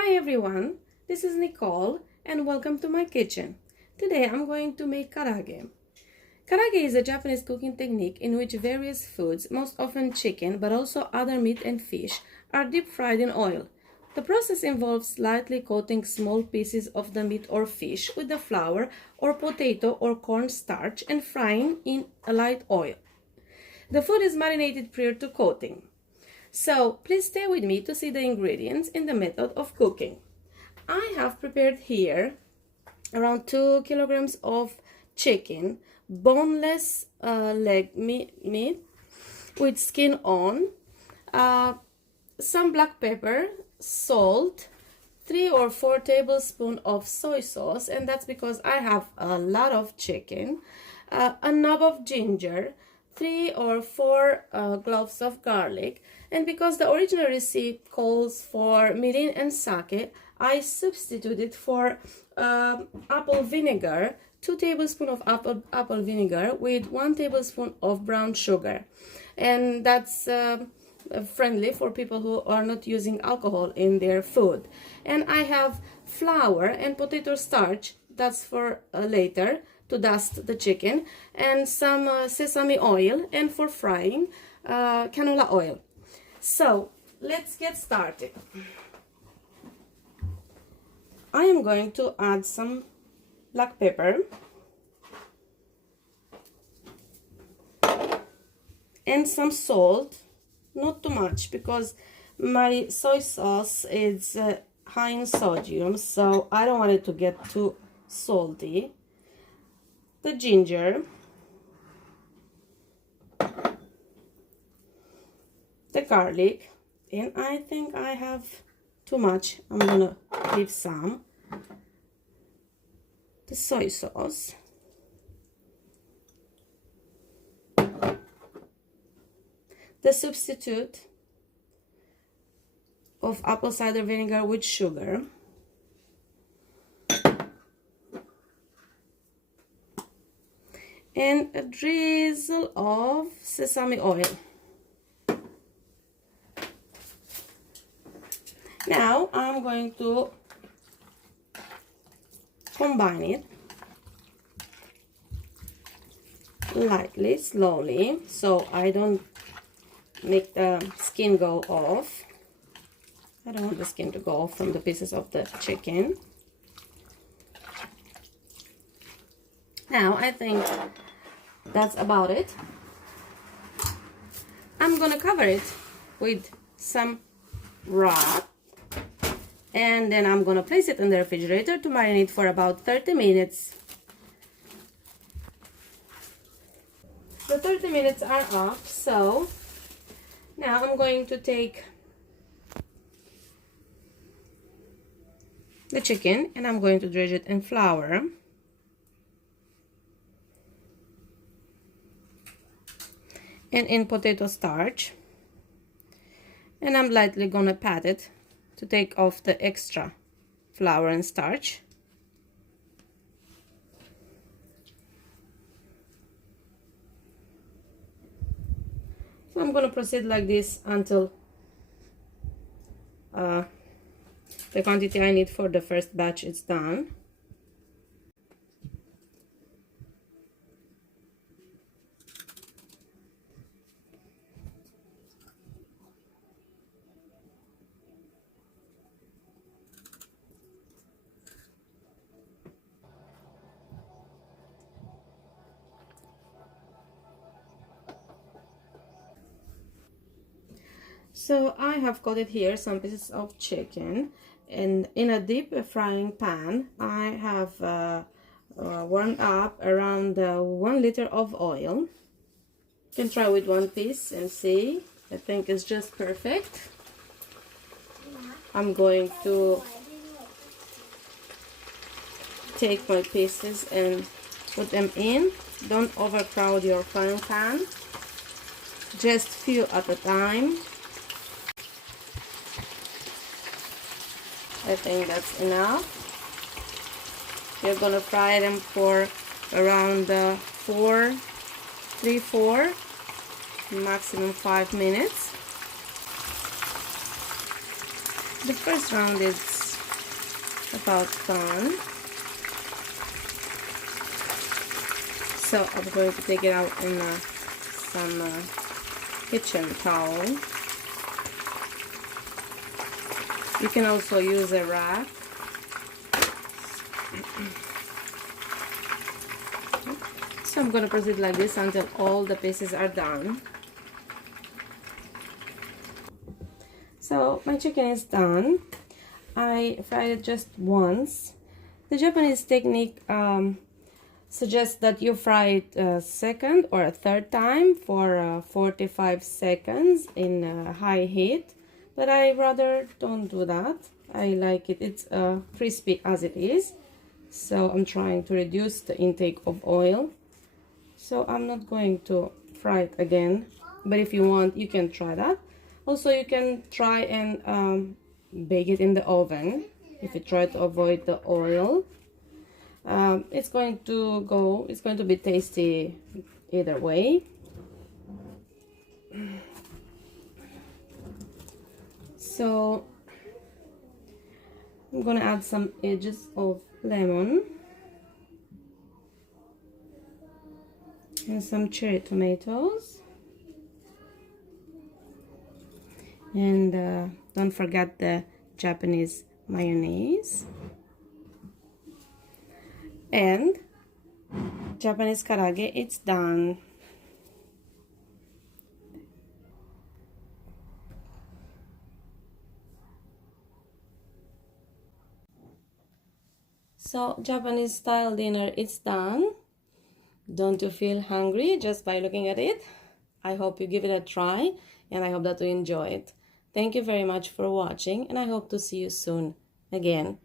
Hi everyone, this is Nicole and welcome to my kitchen. Today I'm going to make karaage. Karaage is a Japanese cooking technique in which various foods, most often chicken but also other meat and fish, are deep fried in oil. The process involves lightly coating small pieces of the meat or fish with the flour or potato or corn starch and frying in a light oil. The food is marinated prior to coating. So please stay with me to see the ingredients and the method of cooking. I have prepared here around 2 kilograms of chicken, boneless leg meat with skin on, some black pepper, salt, 3 or 4 tablespoons of soy sauce, and that's because I have a lot of chicken, a knob of ginger, 3 or 4 cloves of garlic, and because the original recipe calls for mirin and sake, I substituted for apple vinegar, 2 tablespoons of apple vinegar with 1 tablespoon of brown sugar, and that's friendly for people who are not using alcohol in their food. And I have flour and potato starch, that's for later, to dust the chicken, and some sesame oil, and for frying canola oil. So let's get started. I am going to add some black pepper and some salt, not too much because my soy sauce is high in sodium, so I don't want it to get too salty. The ginger, the garlic, and I think I have too much. I'm gonna leave some. The soy sauce, the substitute of apple cider vinegar with sugar, and a drizzle of sesame oil. Now I'm going to combine it lightly, slowly, so I don't make the skin go off. I don't want the skin to go off from the pieces of the chicken. Now I think that's about it. I'm gonna cover it with some wrap, and then I'm gonna place it in the refrigerator to marinate for about 30 minutes. The 30 minutes are up, so now I'm going to take the chicken and I'm going to dredge it in flour. And in potato starch, and I'm lightly gonna pat it to take off the extra flour and starch. So I'm gonna proceed like this until the quantity I need for the first batch is done. So I have coated here some pieces of chicken, and in a deep frying pan I have warmed up around 1 liter of oil. You can try with 1 piece and see. I think it's just perfect. I'm going to take my pieces and put them in. Don't overcrowd your frying pan, just few at a time. I think that's enough. You're gonna fry them for around 4, maximum 5 minutes. The first round is about done. So I'm going to take it out in some kitchen towel. You can also use a rack. So I'm going to proceed like this until all the pieces are done. So my chicken is done. I fried it just once. The Japanese technique suggests that you fry it a second or a third time for 45 seconds in high heat, but I rather don't do that. I like it, it's crispy as it is, so I'm trying to reduce the intake of oil, so I'm not going to fry it again, but if you want you can try that. Also you can try and bake it in the oven if you try to avoid the oil. It's going to be tasty either way. So I'm gonna add some edges of lemon and some cherry tomatoes, and don't forget the Japanese mayonnaise. And Japanese karage, it's done. So Japanese style dinner, it's done. Don't you feel hungry just by looking at it? I hope you give it a try, and I hope that you enjoy it. Thank you very much for watching, and I hope to see you soon again.